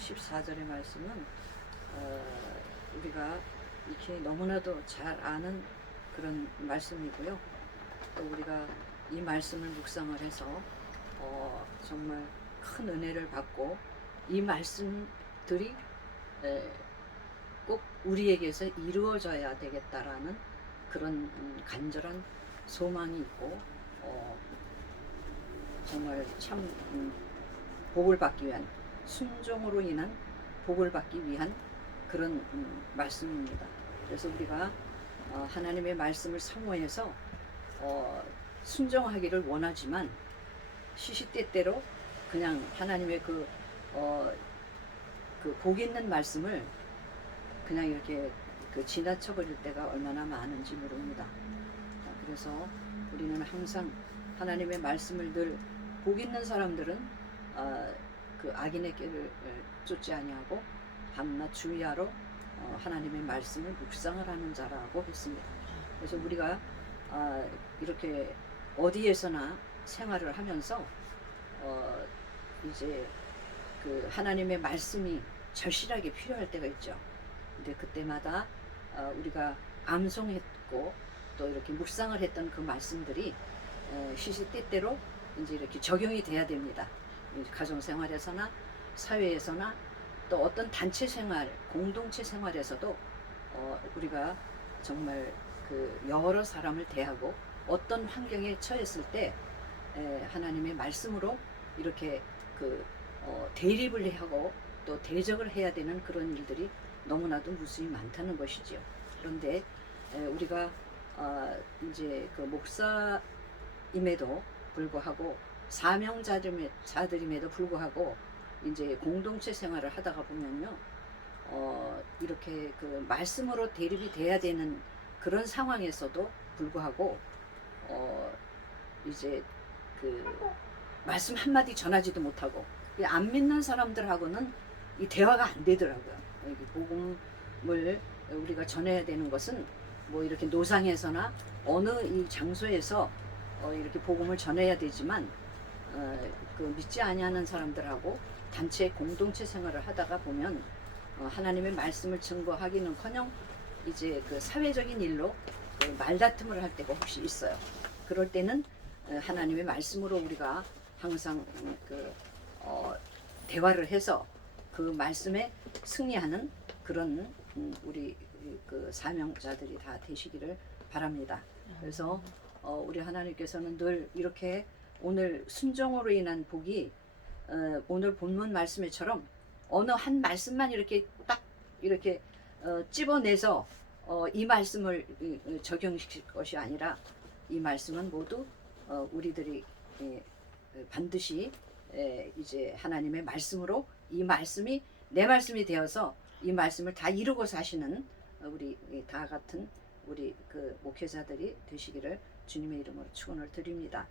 14절의 말씀은 우리가 이렇게 너무나도 잘 아는 그런 말씀이고요. 또 우리가 이 말씀을 묵상을 해서 정말 큰 은혜를 받고 이 말씀들이 꼭 우리에게서 이루어져야 되겠다라는 그런 간절한 소망이 있고 정말 참 복을 받기 위한, 순종으로 인한 복을 받기 위한 그런 말씀입니다. 그래서 우리가 하나님의 말씀을 사모해서 순종하기를 원하지만 시시때때로 그냥 하나님의 그 복 있는 말씀을 그냥 이렇게 지나쳐 버릴 때가 얼마나 많은지 모릅니다. 그래서 우리는 항상 하나님의 말씀을 늘 복 있는 사람들은 그 악인의 길을 쫓지 아니하고 밤낮 주의하러 하나님의 말씀을 묵상을 하는 자라고 했습니다. 그래서 우리가 이렇게 어디에서나 생활을 하면서 이제 그 하나님의 말씀이 절실하게 필요할 때가 있죠. 근데 그때마다 우리가 암송했고 또 이렇게 묵상을 했던 그 말씀들이 시시때때로 이제 이렇게 적용이 돼야 됩니다. 가정생활에서나 사회에서나 또 어떤 단체 생활, 공동체 생활에서도 우리가 정말 그 여러 사람을 대하고 어떤 환경에 처했을 때 하나님의 말씀으로 이렇게 대립을 하고 또 대적을 해야 되는 그런 일들이 너무나도 무수히 많다는 것이지요. 그런데 우리가 이제 그 목사임에도 불구하고 사명자들임에도 불구하고 이제 공동체 생활을 하다가 보면요, 이렇게 그 말씀으로 대립이 돼야 되는 그런 상황에서도 불구하고 이제 그 말씀 한마디 전하지도 못하고 안 믿는 사람들하고는 이 대화가 안 되더라고요. 이 복음을 우리가 전해야 되는 것은 뭐 이렇게 노상에서나 어느 이 장소에서 이렇게 복음을 전해야 되지만 그 믿지 아니하는 사람들하고 단체 공동체 생활을 하다가 보면 하나님의 말씀을 증거하기는커녕 이제 그 사회적인 일로 그 말다툼을 할 때가 혹시 있어요. 그럴 때는 하나님의 말씀으로 우리가 항상 대화를 해서 그 말씀에 승리하는 그런 우리 그 사명자들이 다 되시기를 바랍니다. 그래서 우리 하나님께서는 늘 이렇게 오늘 순종으로 인한 복이 오늘 본문 말씀에처럼 어느 한 말씀만 이렇게 딱 이렇게 찝어내서 이 말씀을 적용시킬 것이 아니라 이 말씀은 모두 우리들이 반드시 이제 하나님의 말씀으로 이 말씀이 내 말씀이 되어서 이 말씀을 다 이루고 사시는 우리 다 같은 우리 그 목회자들이 되시기를 주님의 이름으로 축원을 드립니다.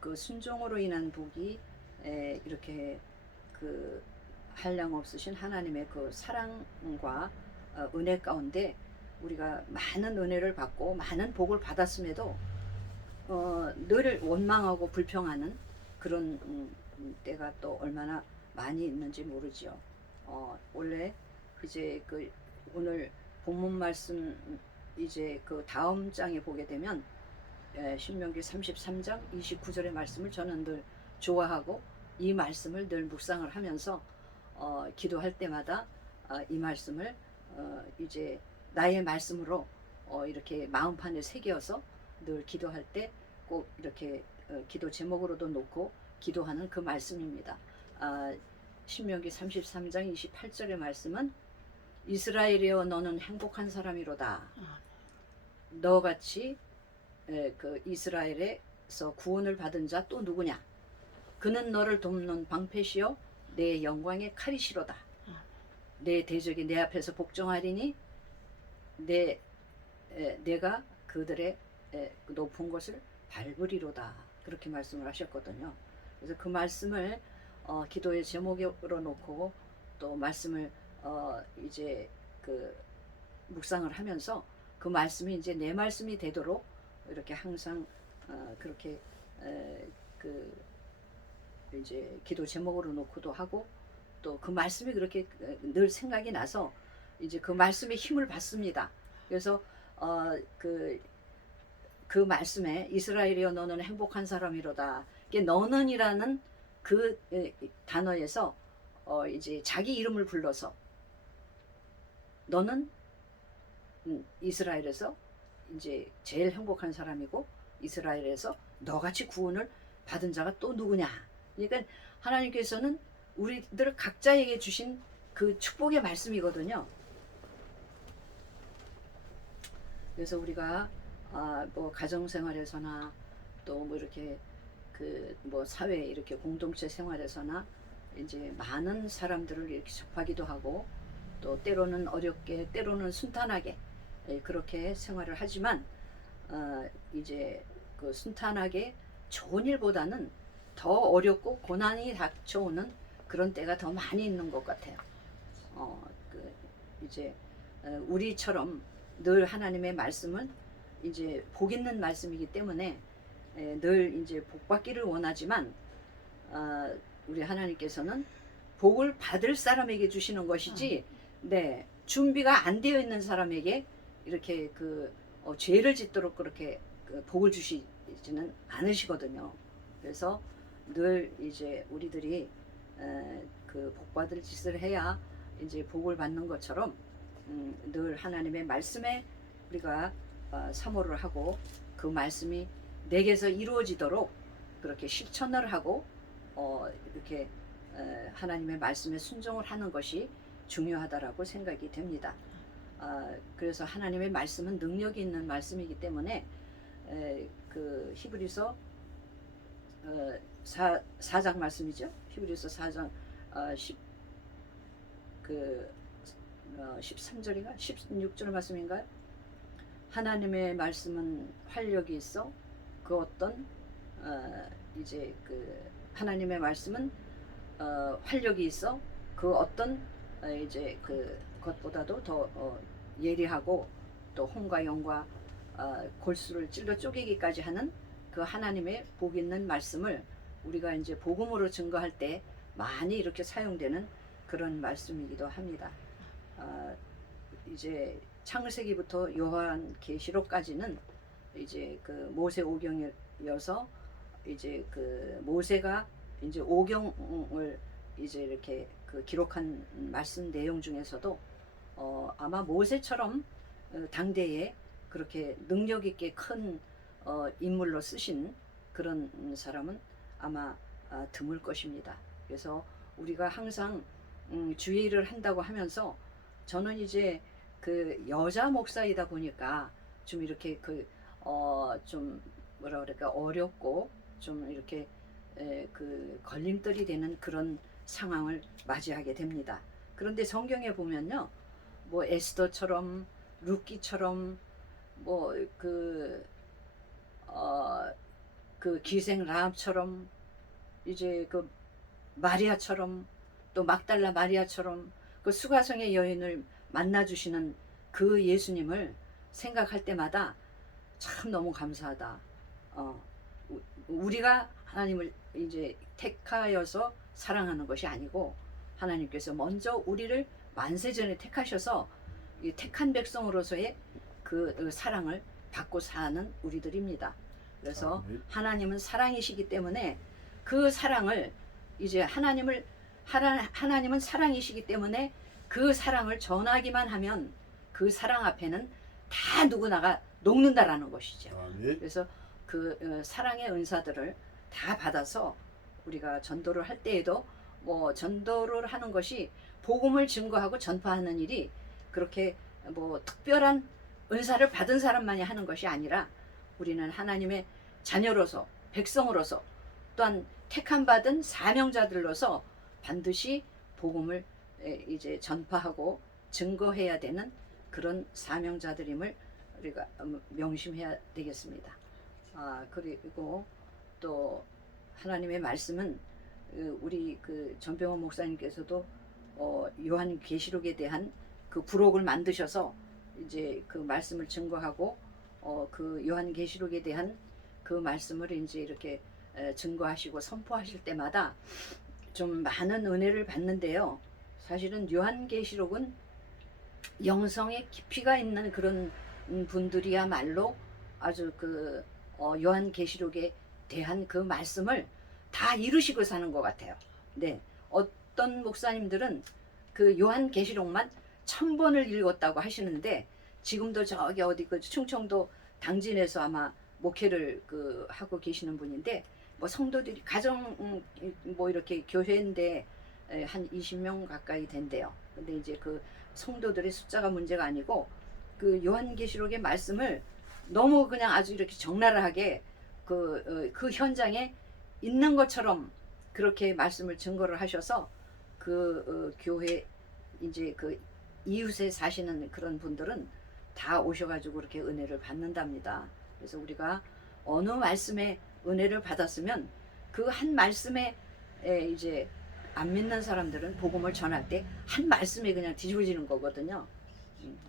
그 순종으로 인한 복이 이렇게 그 한량없으신 하나님의 그 사랑과 은혜 가운데 우리가 많은 은혜를 받고 많은 복을 받았음에도 늘 원망하고 불평하는 그런 때가 또 얼마나 많이 있는지 모르죠. 원래 이제 그 오늘 본문 말씀 이제 그 다음 장에 보게 되면 신명기 33장 29절의 말씀을 저는 늘 좋아하고 이 말씀을 늘 묵상을 하면서 기도할 때마다 이 말씀을 이제 나의 말씀으로 이렇게 마음판에 새겨서 늘 기도할 때 꼭 이렇게 기도 제목으로도 놓고 기도하는 그 말씀입니다. 신명기 33장 28절의 말씀은 이스라엘이여 너는 행복한 사람이로다. 너같이 그 이스라엘에서 구원을 받은 자 또 누구냐? 그는 너를 돕는 방패시요 내 영광의 칼이시로다. 내 대적이 내 앞에서 복종하리니 내가 그들의 높은 곳을 밟으리로다. 그렇게 말씀을 하셨거든요. 그래서 그 말씀을 기도의 제목으로 놓고 또 말씀을 이제 그 묵상을 하면서 그 말씀이 이제 내 말씀이 되도록 이렇게 항상 그렇게 그 이제 기도 제목으로 놓고도 하고 또 그 말씀이 그렇게 늘 생각이 나서 이제 그 말씀의 힘을 받습니다. 그래서 그 말씀에 이스라엘이여 너는 행복한 사람이로다. 이게 너는이라는 그 단어에서 이제 자기 이름을 불러서 너는 이스라엘에서 이제 제일 행복한 사람이고 이스라엘에서 너같이 구원을 받은 자가 또 누구냐. 그러니까 하나님께서는 우리들 각자에게 주신 그 축복의 말씀이거든요. 그래서 우리가 뭐 가정생활에서나 또 뭐 이렇게 그 뭐 사회 이렇게 공동체 생활에서나 이제 많은 사람들을 이렇게 접하기도 하고 또 때로는 어렵게 때로는 순탄하게 그렇게 생활을 하지만 이제 그 순탄하게 좋은 일보다는 더 어렵고 고난이 닥쳐오는 그런 때가 더 많이 있는 것 같아요. 그 이제 우리처럼 늘 하나님의 말씀은 이제 복 있는 말씀이기 때문에 늘 이제 복 받기를 원하지만 우리 하나님께서는 복을 받을 사람에게 주시는 것이지, 네, 준비가 안 되어 있는 사람에게 이렇게 죄를 짓도록 그렇게 복을 주시지는 않으시거든요. 그래서 늘 이제 우리들이 그 복 받을 짓을 해야 이제 복을 받는 것처럼 늘 하나님의 말씀에 우리가 사모를 하고 그 말씀이 내게서 이루어지도록 그렇게 실천을 하고 이렇게 하나님의 말씀에 순종을 하는 것이 중요하다라고 생각이 됩니다. 그래서 하나님의 말씀은 능력이 있는 말씀이기 때문에 그 히브리서 4장 말씀이죠. 히브리서 4장 13절인가 16절 말씀인가요? 하나님의 말씀은 활력이 있어 그 어떤 이제 그 하나님의 말씀은 활력이 있어 그 어떤 이제 그 것보다도 더 예리하고 또 홍과 영과 골수를 찔러 쪼개기까지 하는 그 하나님의 복 있는 말씀을 우리가 이제 복음으로 증거할 때 많이 이렇게 사용되는 그런 말씀이기도 합니다. 이제 창세기부터 요한계시록까지는 이제 그 모세 오경이어서 이제 그 모세가 이제 오경을 이제 이렇게 그 기록한 말씀 내용 중에서도 아마 모세처럼 당대에 그렇게 능력 있게 큰 인물로 쓰신 그런 사람은 아마 드물 것입니다. 그래서 우리가 항상 주의 일을 한다고 하면서 저는 이제 그 여자 목사이다 보니까 좀 이렇게 좀 뭐라 그럴까 어렵고 좀 이렇게 그 걸림돌이 되는 그런 상황을 맞이하게 됩니다. 그런데 성경에 보면요, 뭐 에스더처럼 룻기처럼 뭐 그 기생 라합처럼 이제 그 마리아처럼 또 막달라 마리아처럼 그 수가성의 여인을 만나주시는 그 예수님을 생각할 때마다 참 너무 감사하다. 우리가 하나님을 이제 택하여서 사랑하는 것이 아니고 하나님께서 먼저 우리를 만세전에 택하셔서 이 택한 백성으로서의 그 사랑을 받고 사는 우리들입니다. 그래서 하나님은 사랑이시기 때문에 그 사랑을 이제 하나님은 사랑이시기 때문에 그 사랑을 전하기만 하면 그 사랑 앞에는 다 누구나가 녹는다라는 것이죠. 그래서 그 사랑의 은사들을 다 받아서 우리가 전도를 할 때에도 뭐 전도를 하는 것이 복음을 증거하고 전파하는 일이 그렇게 뭐 특별한 은사를 받은 사람만이 하는 것이 아니라 우리는 하나님의 자녀로서 백성으로서 또한 택함 받은 사명자들로서 반드시 복음을 이제 전파하고 증거해야 되는 그런 사명자들임을 우리가 명심해야 되겠습니다. 그리고 또 하나님의 말씀은 우리 그 전병헌 목사님께서도 요한계시록에 대한 그 부록을 만드셔서 이제 그 말씀을 증거하고 그 요한계시록에 대한 그 말씀을 이제 이렇게 증거하시고 선포하실 때마다 좀 많은 은혜를 받는데요. 사실은 요한계시록은 영성의 깊이가 있는 그런 분들이야말로 아주 요한계시록에 대한 그 말씀을 다 이루시고 사는 것 같아요. 네, 어떤 목사님들은 그 요한계시록만 1000번을 읽었다고 하시는데 지금도 저기 어디 그 충청도 당진에서 아마 목회를 하고 계시는 분인데 뭐 성도들이 가정 뭐 이렇게 교회인데 한 20명 가까이 된대요. 근데 이제 그 성도들의 숫자가 문제가 아니고 그 요한계시록의 말씀을 너무 그냥 아주 이렇게 적나라하게 그 현장에 있는 것처럼 그렇게 말씀을 증거를 하셔서 교회 이제 그 이웃에 사시는 그런 분들은 다 오셔가지고 그렇게 은혜를 받는답니다. 그래서 우리가 어느 말씀에 은혜를 받았으면 그 한 말씀에 이제 안 믿는 사람들은 복음을 전할 때 한 말씀에 그냥 뒤집어지는 거거든요.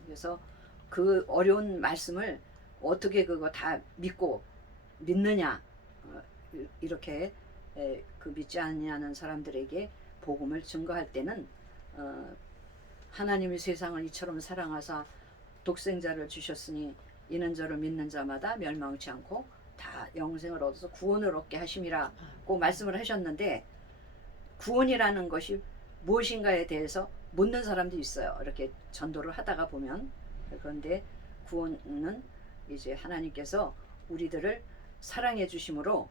그래서 그 어려운 말씀을 어떻게 그거 다 믿고 믿느냐, 이렇게 그 믿지 않는 사람들에게 복음을 증거할 때는 하나님이 세상을 이처럼 사랑하사 독생자를 주셨으니 이는 저를 믿는 자마다 멸망치 않고 다 영생을 얻어서 구원을 얻게 하심이라고 말씀을 하셨는데, 구원이라는 것이 무엇인가에 대해서 묻는 사람도 있어요. 이렇게 전도를 하다가 보면. 그런데 구원은 이제 하나님께서 우리들을 사랑해 주심으로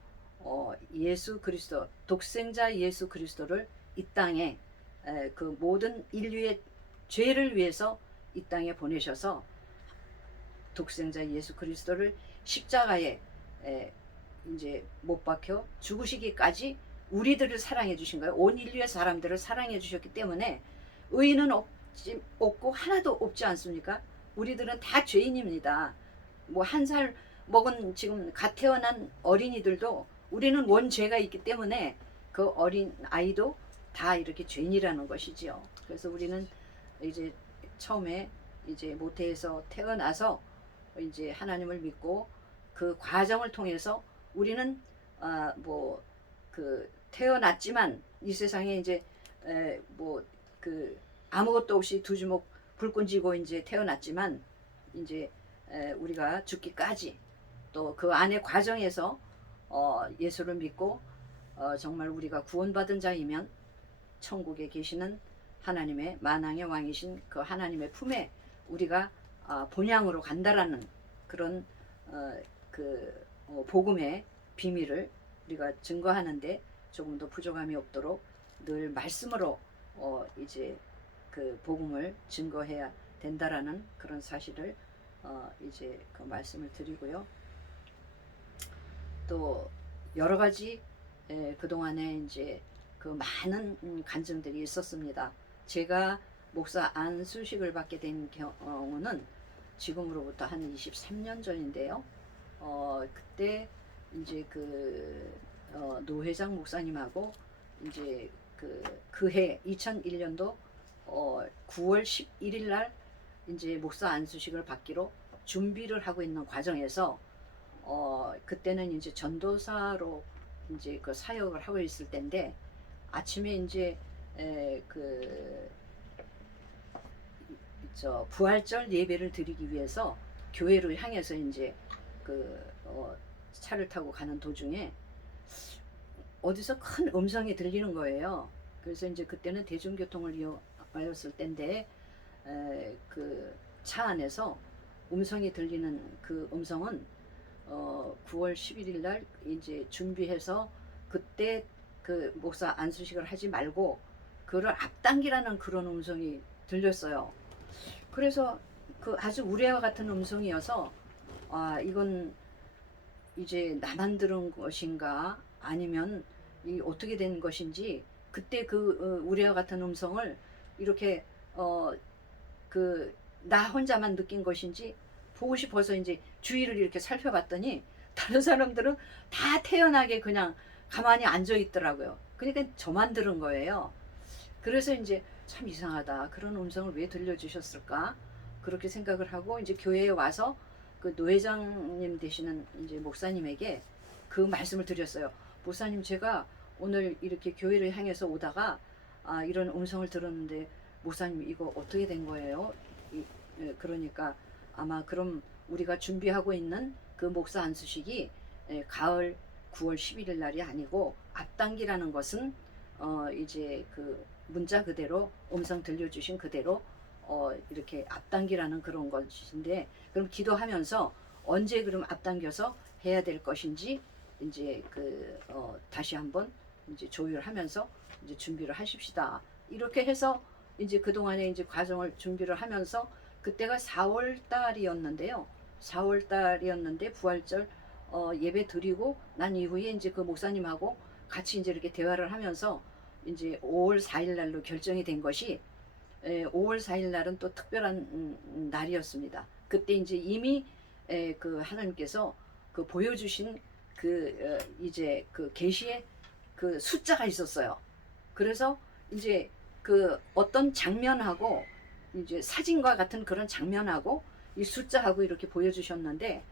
예수 그리스도, 독생자 예수 그리스도를 이 땅에 그 모든 인류의 죄를 위해서 이 땅에 보내셔서 독생자 예수 그리스도를 십자가에 이제 못 박혀 죽으시기까지 우리들을 사랑해 주신 거예요. 온 인류의 사람들을 사랑해 주셨기 때문에 의인은 없고 하나도 없지 않습니까? 우리들은 다 죄인입니다. 뭐 1살 먹은 지금 갓 태어난 어린이들도 우리는 원죄가 있기 때문에 그 어린 아이도 다 이렇게 죄인이라는 것이지요. 그래서 우리는 이제 처음에 이제 모태에서 태어나서 이제 하나님을 믿고 그 과정을 통해서 우리는 태어났지만 이 세상에 이제 아무것도 없이 두 주먹 불끈 쥐고 이제 태어났지만 이제 우리가 죽기까지 또 그 안의 과정에서 예수를 믿고 정말 우리가 구원받은 자이면 천국에 계시는 하나님의 만왕의 왕이신 그 하나님의 품에 우리가 본향으로 간다라는 그런 복음의 비밀을 우리가 증거하는데 조금 더 부족함이 없도록 늘 말씀으로 이제 그 복음을 증거해야 된다라는 그런 사실을 이제 그 말씀을 드리고요. 또 여러 가지 그동안에 이제 그 많은 간증들이 있었습니다. 제가 목사 안수식을 받게 된 경우는 지금으로부터 한 23년 전인데요. 그때 이제 노 회장 목사님하고 이제 그해 2001년도 9월 11일 날 이제 목사 안수식을 받기로 준비를 하고 있는 과정에서 그때는 이제 전도사로 이제 그 사역을 하고 있을 때인데 아침에 이제 부활절 예배를 드리기 위해서 교회를 향해서 이제 차를 타고 가는 도중에 어디서 큰 음성이 들리는 거예요. 그래서 이제 그때는 대중교통을 이용하였을 때인데 그 차 안에서 음성이 들리는 그 음성은 9월 11일 날 이제 준비해서 그때 그 목사 안수식을 하지 말고 그를 앞당기라는 그런 음성이 들렸어요. 그래서 그 아주 우레와 같은 음성이어서 이건 이제 나만 들은 것인가 아니면 이 어떻게 된 것인지 그때 우레와 같은 음성을 이렇게 나 혼자만 느낀 것인지 보고 싶어서 이제 주위를 이렇게 살펴봤더니 다른 사람들은 다 태연하게 그냥 가만히 앉아 있더라고요. 그러니까 저만 들은 거예요. 그래서 이제 참 이상하다. 그런 음성을 왜 들려주셨을까? 그렇게 생각을 하고 이제 교회에 와서 그 노 회장님 되시는 이제 목사님에게 그 말씀을 드렸어요. 목사님, 제가 오늘 이렇게 교회를 향해서 오다가 이런 음성을 들었는데 목사님 이거 어떻게 된 거예요? 그러니까 아마 그럼 우리가 준비하고 있는 그 목사 안수식이 가을 9월 11일 날이 아니고 앞당기라는 것은 이제 그 문자 그대로 음성 들려주신 그대로 이렇게 앞당기라는 그런 것인데, 그럼 기도하면서 언제 그럼 앞당겨서 해야 될 것인지 이제 다시 한번 이제 조율하면서 이제 준비를 하십시다. 이렇게 해서 이제 그동안에 이제 과정을 준비를 하면서 그때가 4월 달이었는데요. 4월 달이었는데 부활절 예배 드리고 난 이후에 이제 그 목사님하고 같이 이제 이렇게 대화를 하면서 이제 5월 4일 날로 결정이 된 것이 5월 4일 날은 또 특별한 날이었습니다. 그때 이제 이미 그 하나님께서 그 보여주신 이제 그 계시의 그 숫자가 있었어요. 그래서 이제 그 어떤 장면하고 이제 사진과 같은 그런 장면하고 이 숫자하고 이렇게 보여주셨는데,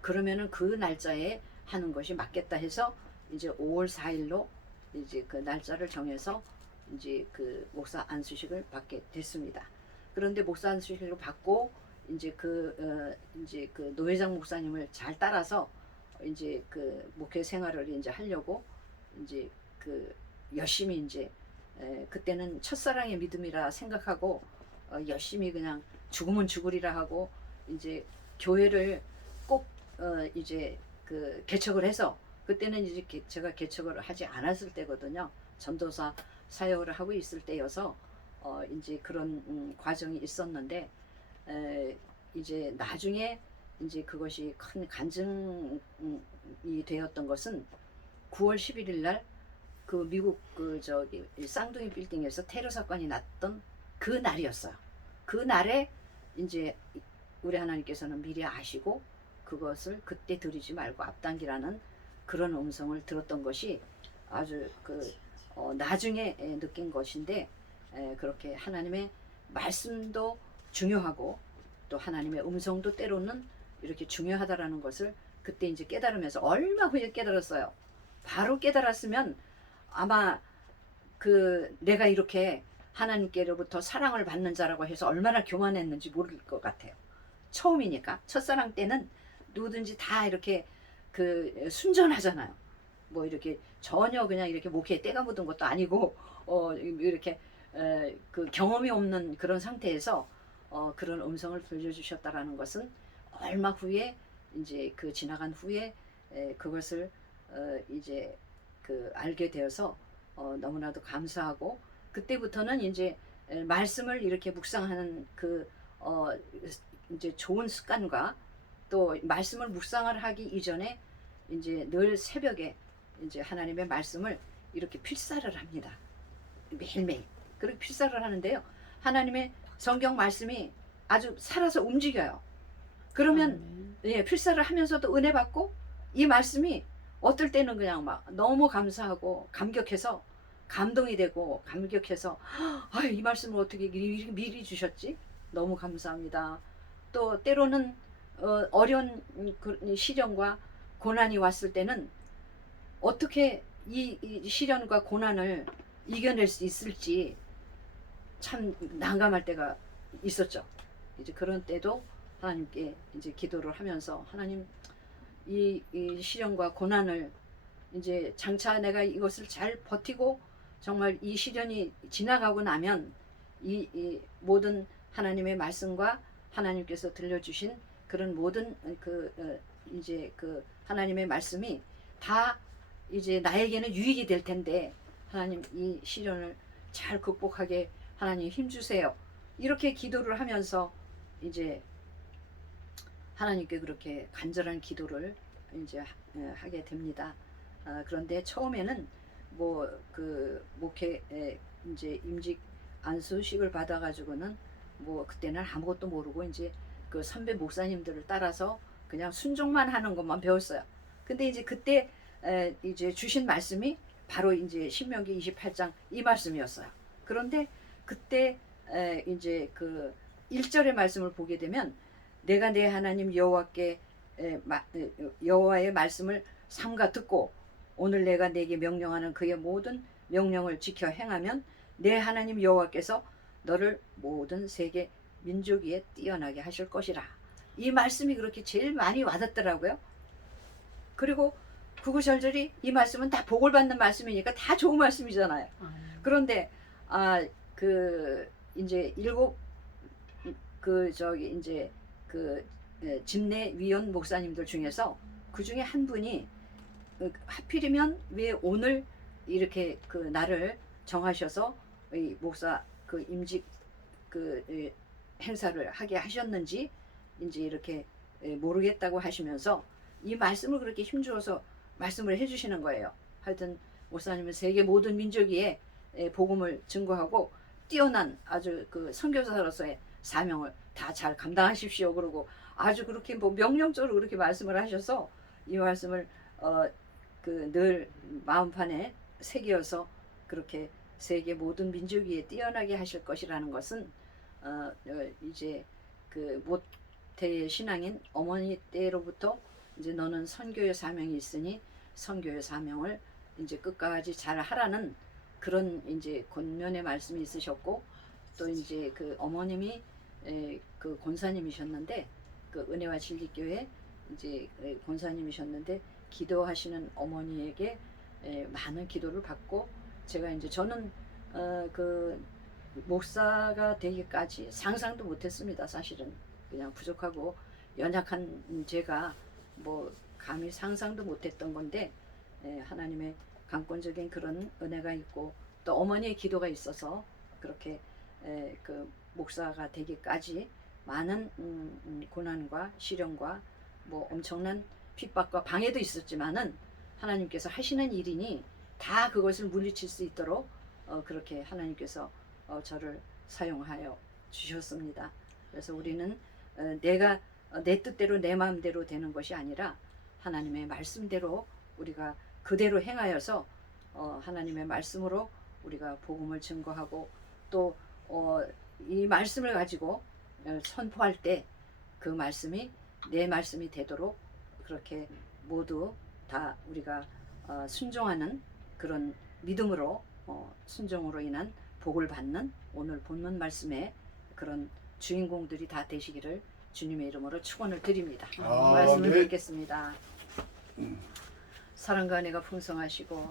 그러면은 그 날짜에 하는 것이 맞겠다 해서 이제 5월 4일로 이제 그 날짜를 정해서 이제 그 목사 안수식을 받게 됐습니다. 그런데 목사 안수식을 받고 이제 이제 그 노회장 목사님을 잘 따라서 이제 그 목회 생활을 이제 하려고 이제 그 열심히 이제 그때는 첫사랑의 믿음이라 생각하고 열심히 그냥 죽으면 죽으리라 하고 이제 교회를 꼭 이제 그 개척을 해서, 그때는 이제 제가 개척을 하지 않았을 때거든요. 전도사 사역을 하고 있을 때여서 이제 그런 과정이 있었는데, 이제 나중에 이제 그것이 큰 간증이 되었던 것은 9월 11일 날 그 미국 그 저기 쌍둥이 빌딩에서 테러 사건이 났던 그 날이었어요. 그 날에 이제 우리 하나님께서는 미리 아시고 그것을 그때 드리지 말고 앞당기라는 그런 음성을 들었던 것이 아주 나중에 느낀 것인데, 그렇게 하나님의 말씀도 중요하고 또 하나님의 음성도 때로는 이렇게 중요하다라는 것을 그때 이제 깨달으면서, 얼마 후에 깨달았어요. 바로 깨달았으면 아마 내가 이렇게 하나님께로부터 사랑을 받는 자라고 해서 얼마나 교만했는지 모를 것 같아요. 처음이니까. 첫사랑 때는 누구든지 다 이렇게 순전하잖아요. 뭐 이렇게 전혀 그냥 이렇게 목에 때가 묻은 것도 아니고 이렇게 그 경험이 없는 그런 상태에서 그런 음성을 들려주셨다라는 것은 얼마 후에 이제 지나간 후에 그것을 이제 알게 되어서 너무나도 감사하고, 그때부터는 이제 말씀을 이렇게 묵상하는 이제 좋은 습관과 또 말씀을 묵상을 하기 이전에 이제 늘 새벽에 이제 하나님의 말씀을 이렇게 필사를 합니다. 매일매일. 그렇게 필사를 하는데요. 하나님의 성경 말씀이 아주 살아서 움직여요. 그러면 필사를 하면서도 은혜 받고, 이 말씀이 어떨 때는 그냥 막 너무 감사하고 감격해서 감동이 되고 감격해서 이 말씀을 어떻게 미리 주셨지? 너무 감사합니다. 또 때로는 어려운 시련과 고난이 왔을 때는 어떻게 이 시련과 고난을 이겨낼 수 있을지 참 난감할 때가 있었죠. 이제 그런 때도 하나님께 이제 기도를 하면서, 하나님 이 시련과 고난을 이제 장차 내가 이것을 잘 버티고 정말 이 시련이 지나가고 나면 이 모든 하나님의 말씀과 하나님께서 들려주신 그런 모든 이제 하나님의 말씀이 다 이제 나에게는 유익이 될 텐데, 하나님 이 시련을 잘 극복하게 하나님 힘주세요. 이렇게 기도를 하면서 이제 하나님께 그렇게 간절한 기도를 이제 하게 됩니다. 그런데 처음에는 뭐 목회 이제 임직 안수식을 받아가지고는 뭐 그때는 아무것도 모르고 이제 선배 목사님들을 따라서 그냥 순종만 하는 것만 배웠어요. 근데 이제 그때 이제 주신 말씀이 바로 이제 신명기 28장 이 말씀이었어요. 그런데 그때 이제 1절의 말씀을 보게 되면, 내가 내 하나님 여호와의 말씀을 삼가 듣고 오늘 내가 내게 명령하는 그의 모든 명령을 지켜 행하면 내 하나님 여호와께서 너를 모든 세계 민족 위에 뛰어나게 하실 것이라. 이 말씀이 그렇게 제일 많이 와닿더라고요. 그리고 구구절절이 이 말씀은 다 복을 받는 말씀이니까 다 좋은 말씀이잖아요. 그런데 그 이제 일곱 그 저기 이제 그 집내 위원 목사님들 중에서 그 중에 한 분이 하필이면 왜 오늘 이렇게 그 날을 정하셔서 이 목사 그 임직 그 행사를 하게 하셨는지 이제 이렇게 모르겠다고 하시면서 이 말씀을 그렇게 힘주어서 말씀을 해주시는 거예요. 하여튼 목사님은 세계 모든 민족 위에 복음을 증거하고 뛰어난 아주 그 선교사로서의 사명을 다 잘 감당하십시오. 그러고 아주 그렇게 뭐 명령적으로 그렇게 말씀을 하셔서 이 말씀을 그 늘 마음판에 새겨서 그렇게 세계 모든 민족 위에 뛰어나게 하실 것이라는 것은 이제 그 모태의 신앙인 어머니 때로부터 이제 너는 선교의 사명이 있으니 선교의 사명을 이제 끝까지 잘 하라는 그런 이제 권면의 말씀이 있으셨고, 또 이제 그 어머님이 그 권사님이셨는데 그 은혜와 진리교회 이제 권사님이셨는데 기도하시는 어머니에게 많은 기도를 받고, 제가 이제 저는 그 목사가 되기까지 상상도 못했습니다. 사실은 그냥 부족하고 연약한 제가 뭐 감히 상상도 못했던 건데 하나님의 강권적인 그런 은혜가 있고 또 어머니의 기도가 있어서 그렇게 그 목사가 되기까지 많은 고난과 시련과 뭐 엄청난 핍박과 방해도 있었지만은 하나님께서 하시는 일이니 다 그것을 물리칠 수 있도록 그렇게 하나님께서 저를 사용하여 주셨습니다. 그래서 우리는 내가 내 뜻대로 내 마음대로 되는 것이 아니라 하나님의 말씀대로 우리가 그대로 행하여서 하나님의 말씀으로 우리가 복음을 증거하고 또 이 말씀을 가지고 선포할 때 그 말씀이 내 말씀이 되도록 그렇게 모두 다 우리가 순종하는 그런 믿음으로 순종으로 인한 복을 받는 오늘 본문 말씀의 그런 주인공들이 다 되시기를 주님의 이름으로 축원을 드립니다. 말씀을 네. 듣겠습니다. 사랑과 은혜가 풍성하시고